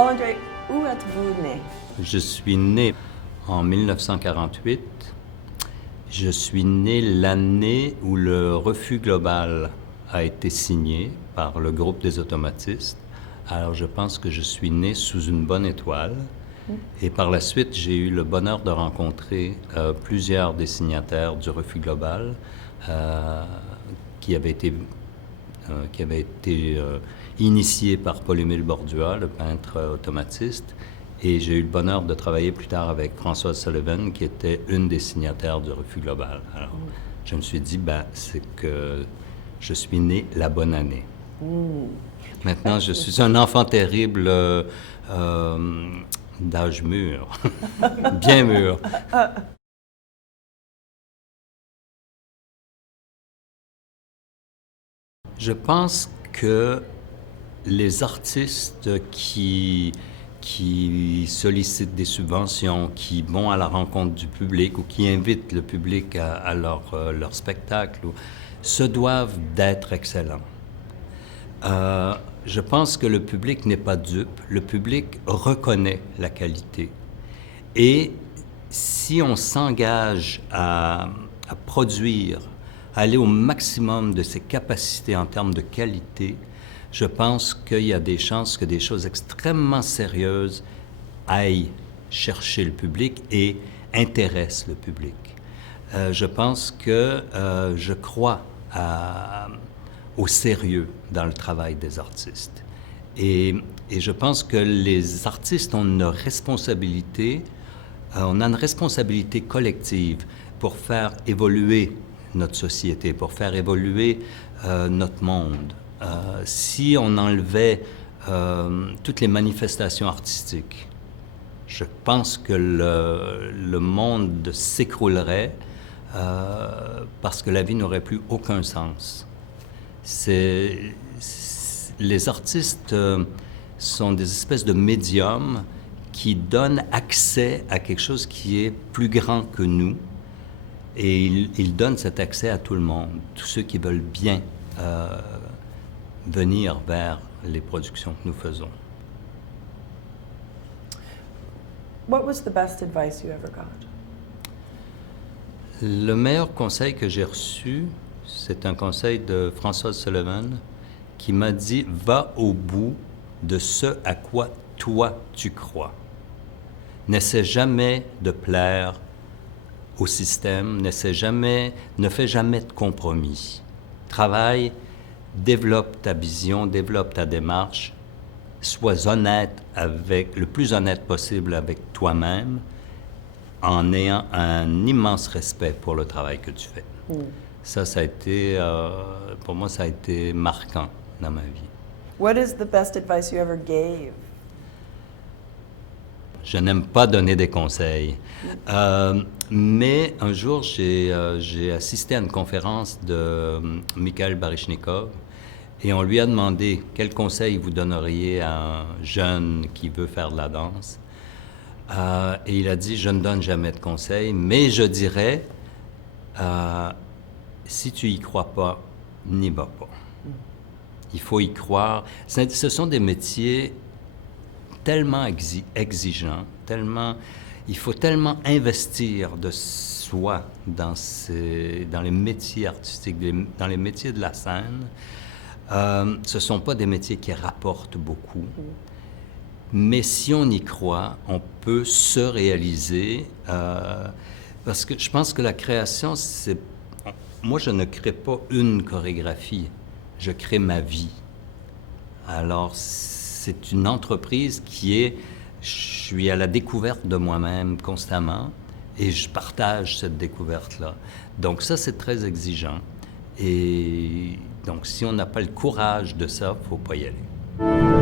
Paul-André, où êtes-vous né? Je suis né en 1948. Je suis né l'année où le refus global a été signé par le groupe des automatistes. Alors je pense que je suis né sous une bonne étoile. Et par la suite, j'ai eu le bonheur de rencontrer plusieurs des signataires du refus global qui avaient été initiés par Paul-Émile Bordua, le peintre automatiste. Et j'ai eu le bonheur de travailler plus tard avec Françoise Sullivan, qui était une des signataires du refus global. Alors, je me suis dit, c'est que je suis né la bonne année. Maintenant, je suis un enfant terrible d'âge mûr, bien mûr. Je pense que les artistes qui sollicitent des subventions, qui vont à la rencontre du public ou qui invitent le public à leur spectacle, se doivent d'être excellents. Je pense que le public n'est pas dupe, le public reconnaît la qualité. Et si on s'engage à produire, à aller au maximum de ses capacités en termes de qualité, je pense qu'il y a des chances que des choses extrêmement sérieuses aillent chercher le public et intéressent le public. Je pense que je crois au sérieux dans le travail des artistes. Et je pense que les artistes ont une responsabilité, on a une responsabilité collective pour faire évoluer notre société, pour faire évoluer notre monde. Si on enlevait toutes les manifestations artistiques, je pense que le monde s'écroulerait parce que la vie n'aurait plus aucun sens. Les artistes sont des espèces de médiums qui donnent accès à quelque chose qui est plus grand que nous. Et ils donnent cet accès à tout le monde, tous ceux qui veulent bien venir vers les productions que nous faisons. What was the best advice you ever got? Le meilleur conseil que j'ai reçu, c'est un conseil de Françoise Sullivan qui m'a dit « Va au bout de ce à quoi toi tu crois. N'essaie jamais de plaire au système, ne fais jamais de compromis. Travaille, développe ta vision, développe ta démarche, sois honnête le plus honnête possible avec toi-même, en ayant un immense respect pour le travail que tu fais. Ça a été, pour moi, ça a été marquant dans ma vie. What is the best advice you ever gave? Je n'aime pas donner des conseils. Mais un jour, j'ai assisté à une conférence de Mikhail Baryshnikov et on lui a demandé quel conseil vous donneriez à un jeune qui veut faire de la danse. Et il a dit, je ne donne jamais de conseils, mais je dirais, si tu y crois pas, n'y va pas. Il faut y croire. Ce sont des métiers tellement exigeant, il faut tellement investir de soi dans les métiers artistiques, dans les métiers de la scène. Ce ne sont pas des métiers qui rapportent beaucoup, mais si on y croit, on peut se réaliser, parce que je pense que la création, moi je ne crée pas une chorégraphie, je crée ma vie. Alors, c'est une entreprise je suis à la découverte de moi-même constamment et je partage cette découverte-là. Donc ça, c'est très exigeant. Et donc, si on n'a pas le courage de ça, il ne faut pas y aller.